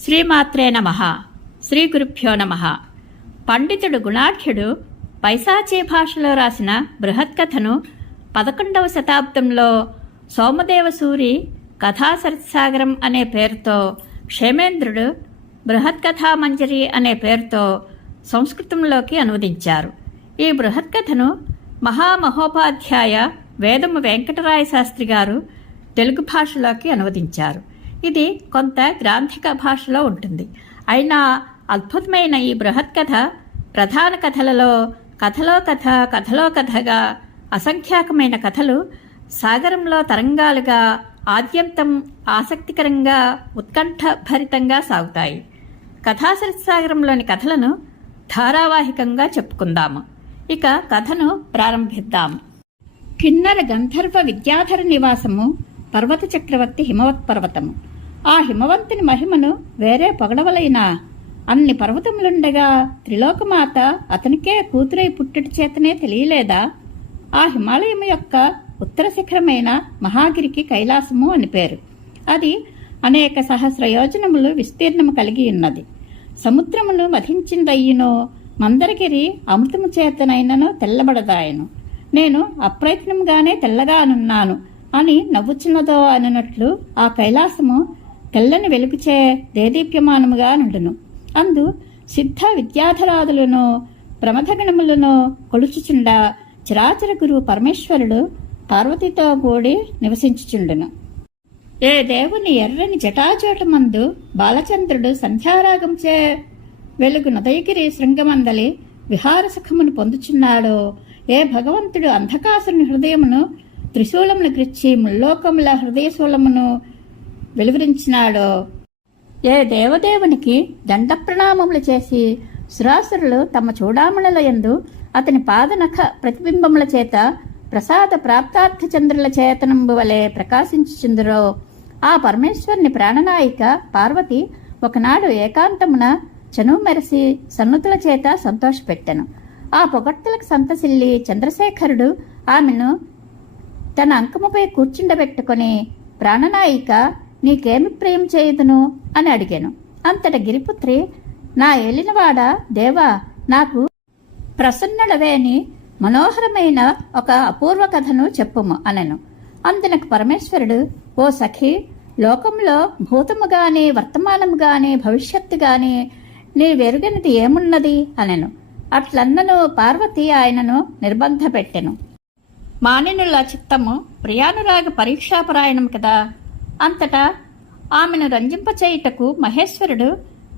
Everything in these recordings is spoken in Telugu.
శ్రీమాత్రే నమః. శ్రీ గురుభ్యో నమః. పండితుడు గుణాఢ్యుడు పైశాచీ భాషలో రాసిన బృహత్కథను 11వ శతాబ్దంలో సోమదేవసూరి కథాసరిత్సాగరం అనే పేరుతో, క్షేమేంద్రుడు బృహత్కథామంజరి అనే పేరుతో సంస్కృతంలోకి అనువదించారు. ఈ బృహత్కథను మహామహోపాధ్యాయ వేదము వెంకటరాయ శాస్త్రి గారు తెలుగు భాషలోకి అనువదించారు. ఇది కొంత గ్రాంథిక భాషలో ఉంటుంది. అయినా అద్భుతమైన ఈ బృహత్కథ ప్రధాన కథలలో కథలో కథ, కథలో కథగా అసంఖ్యాకమైన కథలు సాగరంలో తరంగాలుగా ఆద్యంతం ఆసక్తికరంగా ఉత్కంఠభరితంగా సాగుతాయి. కథాసరిత్సాగరంలోని కథలను ధారావాహికంగా చెప్పుకుందాము. ఇక కథను ప్రారంభిద్దాము. కిన్నర గంధర్వ విద్యాధర నివాసము పర్వత చక్రవర్తి హిమవత్ పర్వతము. ఆ హిమవంతుని మహిమను వేరే పొగడవలైనా అన్ని పర్వతములుండగా త్రిలోకమాత అతనికే కూతురై పుట్టుట చేతనే తెలియలేదా? ఆ హిమాలయము యొక్క ఉత్తర శిఖరమైన మహాగిరికి కైలాసము అని పేరు. అది అనేక సహస్ర యోజనములు విస్తీర్ణము కలిగి ఉన్నది. సముద్రమును మధించిందయ్యునో మందరగిరి అమృతము చేతనైనను తెల్లబడదాయను. నేను అప్రయత్నముగానే తెల్లగానున్నాను అని నవ్వుచున్నదో అన్నట్లు ఆ కైలాసము తెల్లని వెలుగుచే దేదీప్యమానముగా నుండును. అందు సిద్ధ విద్యాధరాదులను ప్రమథగణములను కొలుచుచుండ చరాచర గురువు పరమేశ్వరుడు పార్వతితో కూడి నివసించుచుండును. ఏ దేవుని ఎర్రని జటాజోటమందు బాలచంద్రుడు సంధ్యారాగంచే వెలుగు నదయగిరి శృంగమందలి విహార సుఖమును పొందుచున్నాడో, ఏ భగవంతుడు అంధకాసుని హృదయమును త్రిశూలమును గ్రిచ్చి ముల్లోకముల హృదయశూలమును వెలువరించినాడో, ఏ దేవదేవునికి దండ ప్రణామములు చేసి సురాసురులు తమ చూడామణుల యందు అతని పాదనఖ ప్రతిబింబముల చేత ప్రసాద ప్రాప్తార్థ చంద్రుల చేతనంబు వలె ప్రకాశించుచుందురో, ఆ పరమేశ్వరుని ప్రాణనాయిక పార్వతి ఒకనాడు ఏకాంతమున చనువు మెరసి సన్నుతుల చేత సంతోషపెట్టెను. ఆ పొగడ్తలకు సంతసిల్లి చంద్రశేఖరుడు ఆమెను తన అంకముపై కూర్చుండబెట్టుకుని, ప్రాణనాయిక నీకేమి ప్రియం చేయుదును అని అడిగాను. అంతట గిరిపుత్రి, నా ఏలినవాడ దేవా, నాకు ప్రసన్నుడవేని మనోహరమైన ఒక అపూర్వ కథను చెప్పుము అనెను. అందునకు పరమేశ్వరుడు, ఓ సఖి, లోకంలో భూతము గాని వర్తమానము గాని భవిష్యత్తు గాని నీ వెరుగనిది ఏమున్నది అనెను. అట్లన్నను పార్వతి ఆయనను నిర్బంధ పెట్టెను. మానినుల చిత్తము ప్రియానురాగ పరీక్షాపరాయణం కదా. అంతటా ఆమెను రంజింపచేయుటకు మహేశ్వరుడు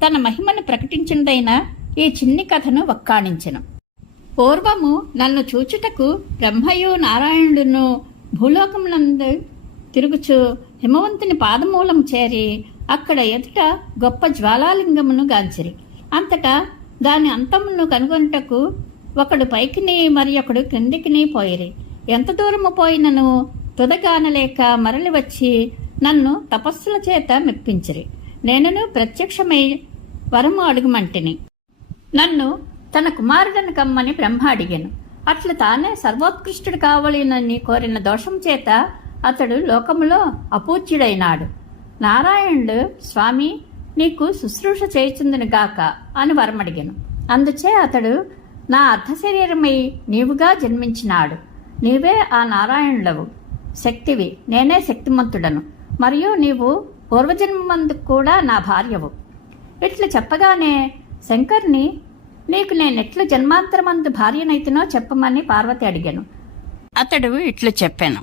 తన మహిమను ప్రకటించిందైన ఈ చిన్ని కథను వక్కాణించెను. పూర్వము నన్ను చూచుటకు బ్రహ్మయు నారాయణుడును భూలోకమునందు తిరుగుచు హిమవంతుని పాదమూలం చేరి అక్కడ ఎదుట గొప్ప జ్వాలాలింగమును గాంచిరి. అంతటా దాని అంతమును కనుగొనుటకు ఒకడు పైకిని మరి ఒకడు క్రిందికిని పోయిరి. ఎంత దూరము పోయినను తుదగానలేక మరలి వచ్చి నన్ను తపస్సుల చేత మెప్పించిరి. నేనును ప్రత్యక్షమై వరము అడుగుమంటిని. నన్ను తన కుమారుడను కమ్మని బ్రహ్మ అడిగాను. అట్లు తానే సర్వోత్కృష్టుడు కావలనని కోరిన దోషం చేత అతడు లోకములో అపూజ్యుడైనాడు. నారాయణుడు, స్వామి, నీకు శుశ్రూష చేయుచుందును గాక అని వరమడిగాను. అందుచే అతడు నా అర్ధశరీరమై నీవుగా జన్మించినాడు. నీవే ఆ నారాయణుడవు, శక్తివి, నేనే శక్తిమంతుడను, మరియు నీవు పూర్వజన్మందు కూడా నా భార్యవు. ఇట్లు చెప్పగానే శంకర్ని, నీకు నేనెట్లు జన్మాంతరమందు భార్యనైతినో చెప్పమని పార్వతి అడిగాను. అతడు ఇట్లు చెప్పాను.